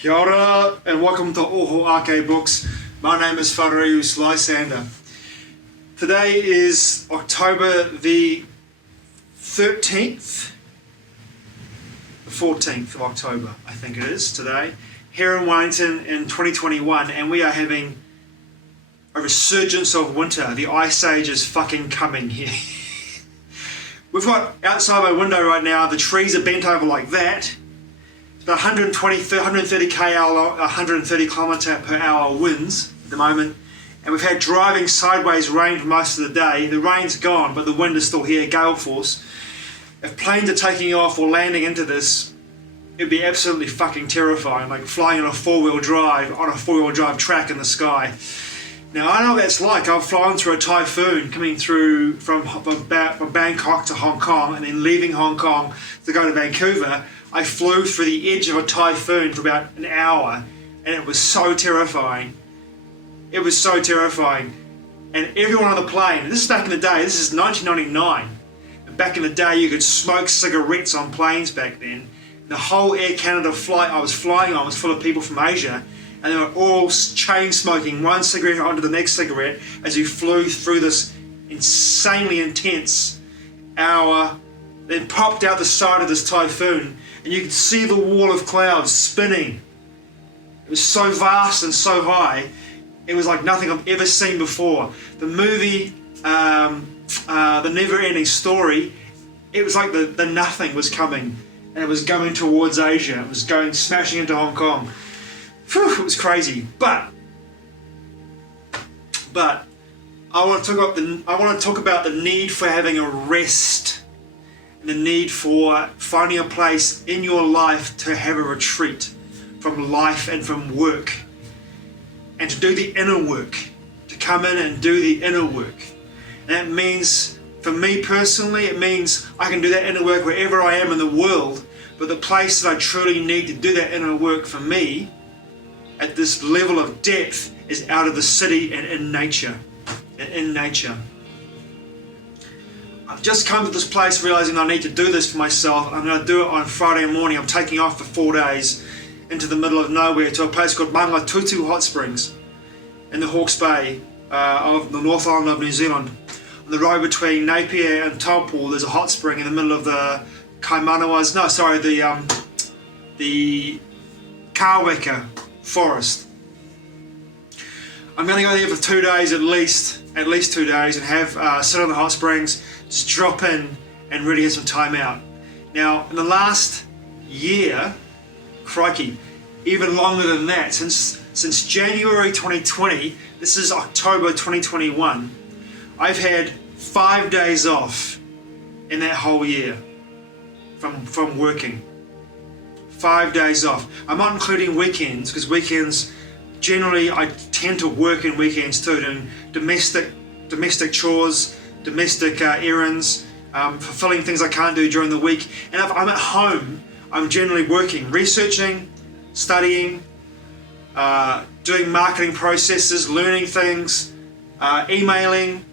Kia ora and welcome to Oho Ake Books. My name is Whareus Lysander. Today is October the 13th, the 14th of October, I think it is today, here in Wellington in 2021, and we are having a resurgence of winter. The ice age is fucking coming here. We've got outside my window right now, the trees are bent over like that. The 130 kilometre per hour winds at the moment, and we've had driving sideways rain for most of the day. The rain's gone, but the wind is still here, gale force. If planes are taking off or landing into this, it'd be absolutely fucking terrifying, like flying on a four-wheel drive track in the sky. Now I know what that's like. I've flown through a typhoon coming through from Bangkok to Hong Kong and then leaving Hong Kong to go to Vancouver. I flew through the edge of a typhoon for about an hour, and it was so terrifying. It was so terrifying. And everyone on the plane, this is back in the day, this is 1999. And back in the day you could smoke cigarettes on planes back then. And the whole Air Canada flight I was flying on was full of people from Asia, and they were all chain smoking one cigarette onto the next cigarette as you flew through this insanely intense hour, then popped out the side of this typhoon, and you could see the wall of clouds spinning. It was so vast and so high, it was like nothing I've ever seen before. The movie, The Never Ending Story, it was like the nothing was coming, and it was going towards Asia. It was going smashing into Hong Kong. Whew, it was crazy. But I want to talk about the need for having a rest. The need for finding a place in your life to have a retreat from life and from work, and to do the inner work, to come in and do the inner work. And that means, for me personally, it means I can do that inner work wherever I am in the world, but the place that I truly need to do that inner work for me at this level of depth is out of the city and in nature. I've just come to this place realizing I need to do this for myself. I'm going to do it on Friday morning. I'm taking off for 4 days into the middle of nowhere to a place called Tutu Hot Springs in the Hawke's Bay of the North Island of New Zealand. On the road between Napier and Taupo, there's a hot spring in the middle of the the Kaweka forest. I'm going to go there for 2 days at least 2 days, and have sit on the hot springs, just drop in and really get some time out. Now, in the last year, crikey, even longer than that, since January 2020, this is October 2021, I've had 5 days off in that whole year from working. 5 days off. I'm not including weekends, because weekends, generally I tend to work in weekends too, doing domestic chores, domestic errands, fulfilling things I can't do during the week. And if I'm at home, I'm generally working, researching, studying, doing marketing processes, learning things, emailing,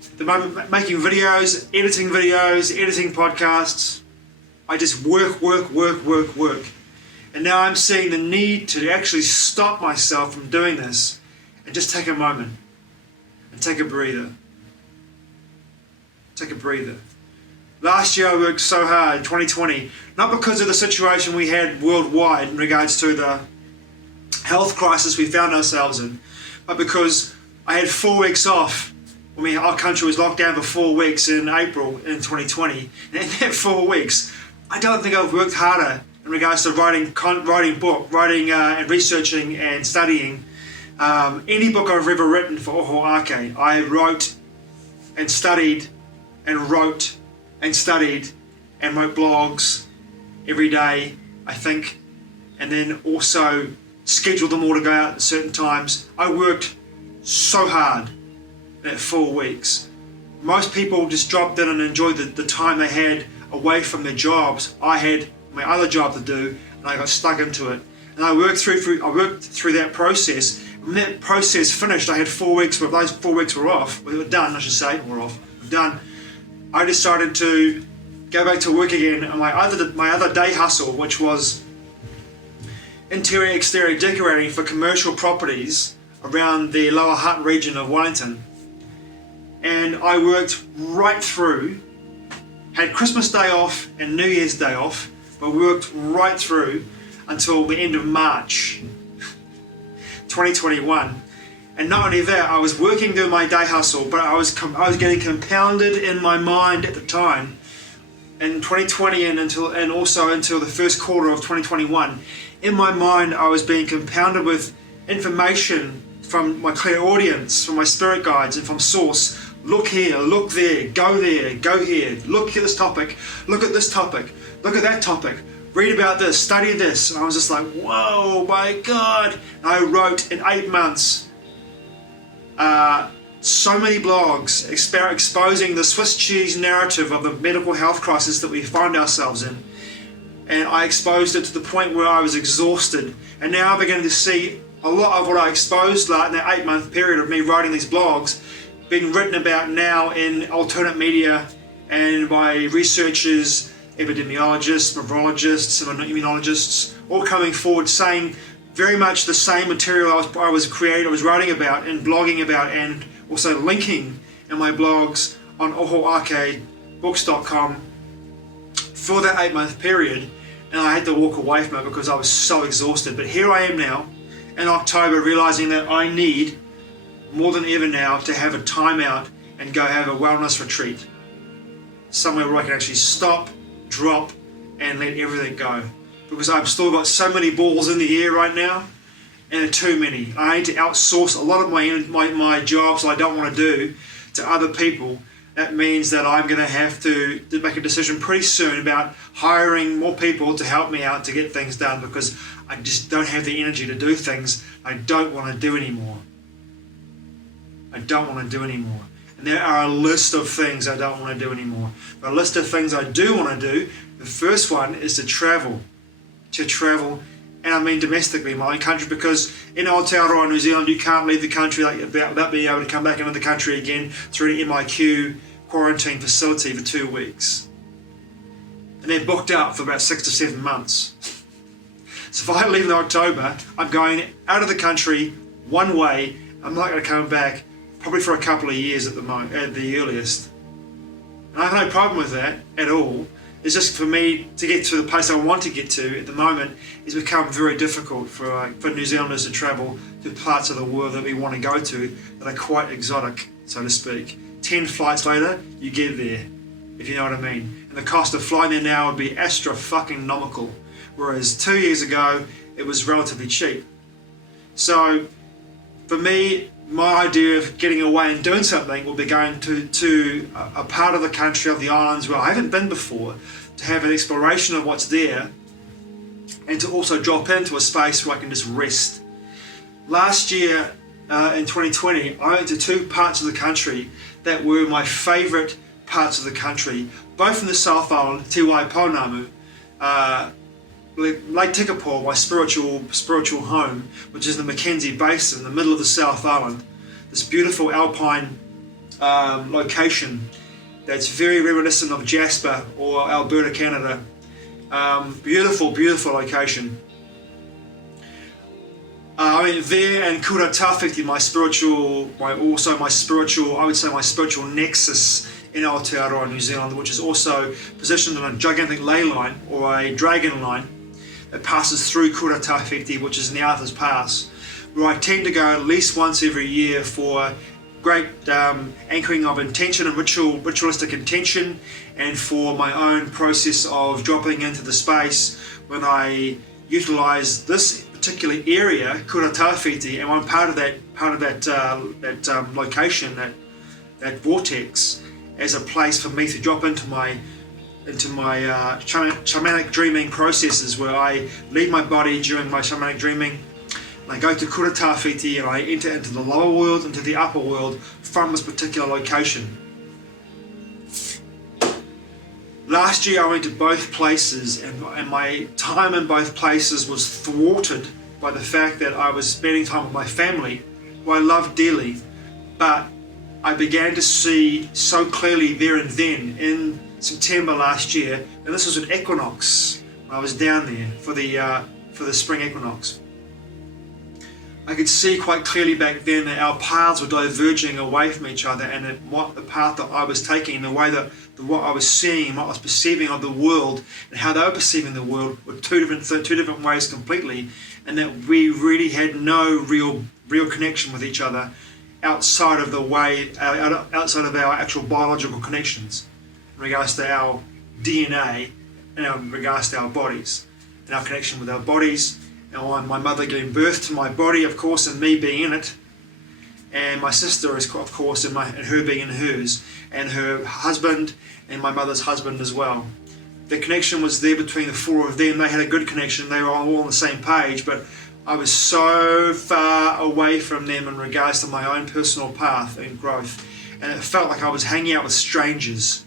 at the moment making videos, editing podcasts. I just work. And now I'm seeing the need to actually stop myself from doing this and just take a moment and take a breather. Last year I worked so hard, 2020, not because of the situation we had worldwide in regards to the health crisis we found ourselves in, but because I had 4 weeks off when our country was locked down for 4 weeks in April in 2020. And in that 4 weeks, I don't think I've worked harder in regards to writing and researching and studying any book I've ever written for Oho Ake. I wrote and studied and wrote and studied and wrote blogs every day, I think, and then also scheduled them all to go out at certain times. I worked so hard in that 4 weeks. Most people just dropped in and enjoyed the time they had away from their jobs. I had my other job to do, and I got stuck into it. And I worked through that process. When that process finished, I had 4 weeks, but those 4 weeks were off. We were done, I should say. We're off. We're done. I decided to go back to work again. And my other day hustle, which was interior exterior decorating for commercial properties around the Lower Hutt region of Wellington. And I worked right through, had Christmas Day off and New Year's Day off, but worked right through until the end of March 2021. And not only that, I was working doing my day hustle, but I was getting compounded in my mind at the time in 2020 and also until the first quarter of 2021. In my mind, I was being compounded with information from my clairaudience, from my spirit guides, and from source. Look here, look there, go here, look at this topic, look at this topic, look at that topic, read about this, study this. And I was just like, whoa, my God. And I wrote in 8 months so many blogs exposing the Swiss cheese narrative of the medical health crisis that we find ourselves in. And I exposed it to the point where I was exhausted. And now I'm beginning to see a lot of what I exposed in that 8-month period of me writing these blogs being written about now in alternate media and by researchers, epidemiologists, virologists, and immunologists, all coming forward saying very much the same material I was writing about and blogging about, and also linking in my blogs on ohoarcadebooks.com for that 8-month period. And I had to walk away from it because I was so exhausted. But here I am now in October, realizing that I need more than ever now to have a time out and go have a wellness retreat, somewhere where I can actually stop, drop, and let everything go, because I've still got so many balls in the air right now, and too many. I need to outsource a lot of my jobs I don't want to do to other people. That means that I'm going to have to make a decision pretty soon about hiring more people to help me out to get things done, because I just don't have the energy to do things I don't want to do anymore. And there are a list of things I don't want to do anymore. But a list of things I do want to do, the first one is to travel. And I mean domestically in my own country, because in Aotearoa, New Zealand, you can't leave the country without being able to come back into the country again through an MIQ quarantine facility for 2 weeks. And they're booked out for about 6 to 7 months. So if I leave in October, I'm going out of the country one way. I'm not going to come back probably for a couple of years at the earliest. And I have no problem with that at all. It's just for me to get to the place I want to get to at the moment, it's become very difficult for New Zealanders to travel to parts of the world that we want to go to that are quite exotic, so to speak. 10 flights later, you get there, if you know what I mean. And the cost of flying there now would be astronomical, whereas 2 years ago, it was relatively cheap. So for me, my idea of getting away and doing something will be going to a part of the country, of the islands where I haven't been before, to have an exploration of what's there, and to also drop into a space where I can just rest. Last year, in 2020, I went to 2 parts of the country that were my favourite parts of the country, both in the South Island, Te Waipounamu, Lake Tekapo, my spiritual home, which is the Mackenzie Basin in the middle of the South Island. This beautiful alpine location that's very reminiscent of Jasper or Alberta, Canada. Beautiful location. I went there, and Kura Tawhiti, my spiritual nexus in Aotearoa, New Zealand, which is also positioned on a gigantic ley line or a dragon line that passes through Kura Tawhiti, which is in the Arthur's Pass, where I tend to go at least once every year for great anchoring of intention and ritualistic intention, and for my own process of dropping into the space when I utilise this particular area, Kura Tawhiti, and one part of that location, that vortex, as a place for me to drop into my shamanic dreaming processes, where I leave my body during my shamanic dreaming, and I go to Kura Tawhiti, and I enter into the lower world, into the upper world from this particular location. Last year I went to both places, and my time in both places was thwarted by the fact that I was spending time with my family, who I love dearly, but I began to see so clearly there and then in September last year, and this was at equinox. I was down there for the for the spring equinox. I could see quite clearly back then that our paths were diverging away from each other, and that what the path that I was taking, the way that what I was seeing, what I was perceiving of the world, and how they were perceiving the world were two different ways completely, and that we really had no real connection with each other outside of outside of our actual biological connections, in regards to our DNA and in regards to our bodies, and our connection with our bodies. And my mother giving birth to my body, of course, and me being in it, and my sister, of course, and her being in hers, and her husband, and my mother's husband as well. The connection was there between the four of them. They had a good connection. They were all on the same page, but I was so far away from them in regards to my own personal path and growth, and it felt like I was hanging out with strangers.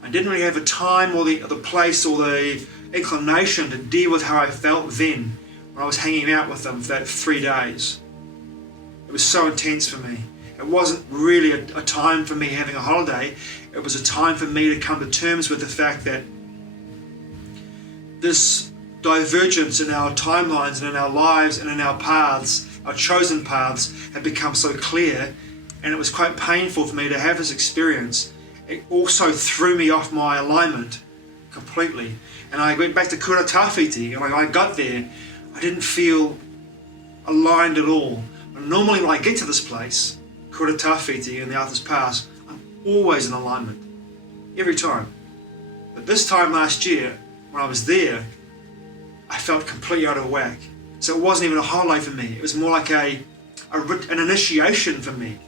I didn't really have a time or the place or the inclination to deal with how I felt then when I was hanging out with them for that 3 days. It was so intense for me. It wasn't really a time for me having a holiday. It was a time for me to come to terms with the fact that this divergence in our timelines and in our lives and in our paths, our chosen paths, had become so clear, and it was quite painful for me to have this experience. It also threw me off my alignment completely. And I went back to Kura Tawhiti, and when I got there, I didn't feel aligned at all. And normally when I get to this place, Kura Tawhiti in the Arthur's Pass, I'm always in alignment, every time. But this time last year, when I was there, I felt completely out of whack. So it wasn't even a holiday for me. It was more like an initiation for me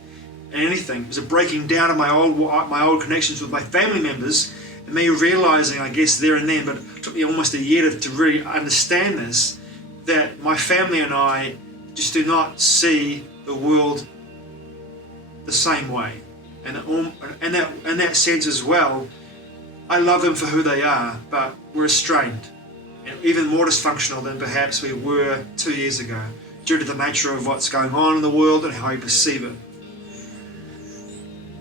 in anything. It was a breaking down of my old connections with my family members, and me realizing, I guess, there and then, but it took me almost a year to really understand this, that my family and I just do not see the world the same way. And in that sense as well, I love them for who they are, but we're estranged, and even more dysfunctional than perhaps we were 2 years ago, due to the nature of what's going on in the world and how we perceive it.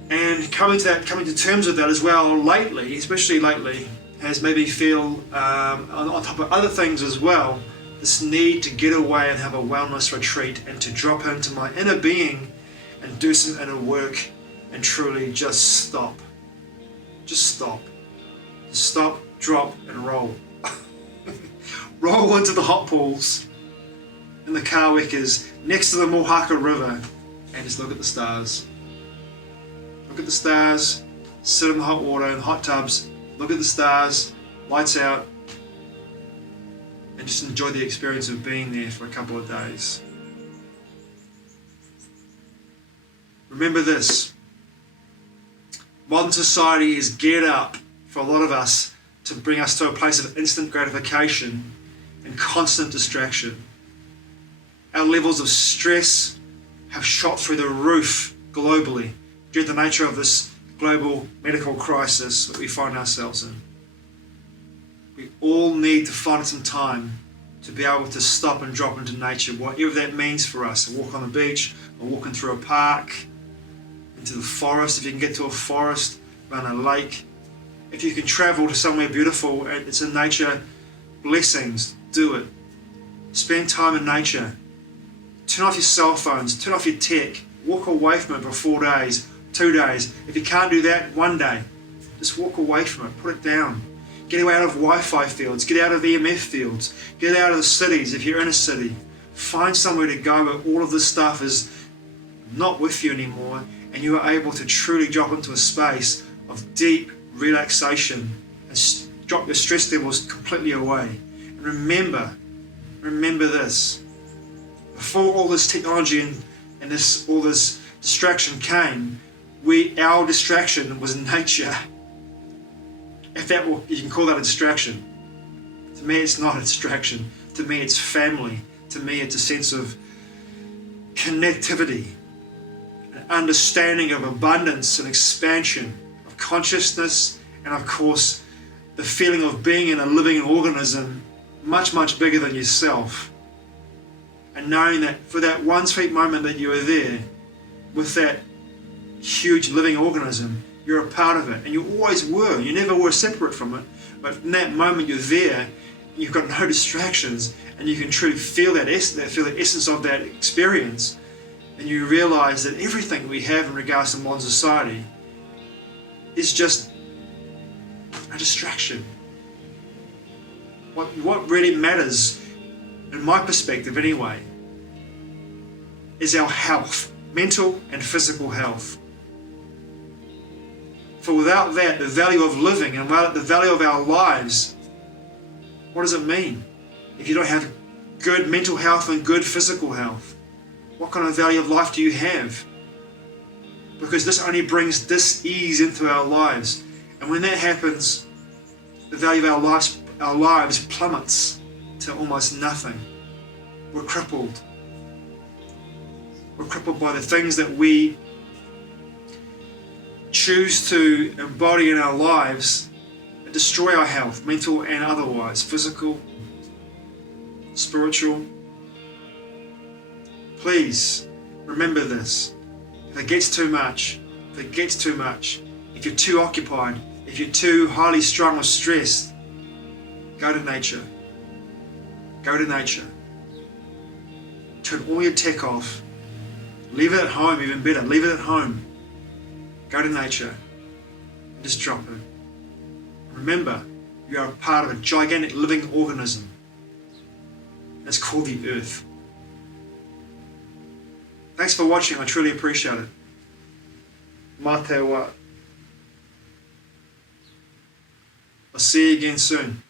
And coming to terms with that as well lately, especially lately, has made me feel, on top of other things as well, this need to get away and have a wellness retreat and to drop into my inner being and do some inner work and truly just stop. Just stop. Stop, drop, and roll. Roll into the hot pools in the Kawikas next to the Mohaka River and just look at the stars. Look at the stars, sit in the hot water, in the hot tubs, look at the stars, lights out, and just enjoy the experience of being there for a couple of days. Remember this, modern society is geared up for a lot of us to bring us to a place of instant gratification and constant distraction. Our levels of stress have shot through the roof globally, due to the nature of this global medical crisis that we find ourselves in. We all need to find some time to be able to stop and drop into nature, whatever that means for us. A walk on the beach, or walking through a park, into the forest, if you can get to a forest, around a lake. If you can travel to somewhere beautiful and it's in nature, blessings, do it. Spend time in nature. Turn off your cell phones, turn off your tech, walk away from it for 4 days, 2 days. If you can't do that, 1 day. Just walk away from it, put it down. Get out of Wi-Fi fields, get out of EMF fields, get out of the cities if you're in a city. Find somewhere to go where all of this stuff is not with you anymore, and you are able to truly drop into a space of deep relaxation and drop your stress levels completely away. And remember this, before all this technology and all this distraction came, our distraction was nature. If you can call that a distraction. To me, it's not a distraction. To me, it's family. To me, it's a sense of connectivity, an understanding of abundance and expansion of consciousness, and of course, the feeling of being in a living organism much, much bigger than yourself. And knowing that for that one sweet moment that you were there with that huge living organism, you're a part of it, and you always were. You never were separate from it, but in that moment you're there, you've got no distractions, and you can truly feel feel the essence of that experience, and you realize that everything we have in regards to modern society is just a distraction. What really matters, in my perspective anyway, is our health, mental and physical health. For without that, the value of living and without the value of our lives, what does it mean? If you don't have good mental health and good physical health, what kind of value of life do you have? Because this only brings dis-ease into our lives. And when that happens, the value of our lives plummets to almost nothing. We're crippled. We're crippled by the things that we choose to embody in our lives that destroy our health, mental and otherwise, physical, spiritual. Please remember this. If it gets too much, if you're too occupied, if you're too highly strung or stressed, go to nature. Go to nature. Turn all your tech off. Leave it at home, even better. Leave it at home. Go to nature. And just drop it. Remember, you are a part of a gigantic living organism. It's called the Earth. Thanks for watching. I truly appreciate it. Mā te wā. I'll see you again soon.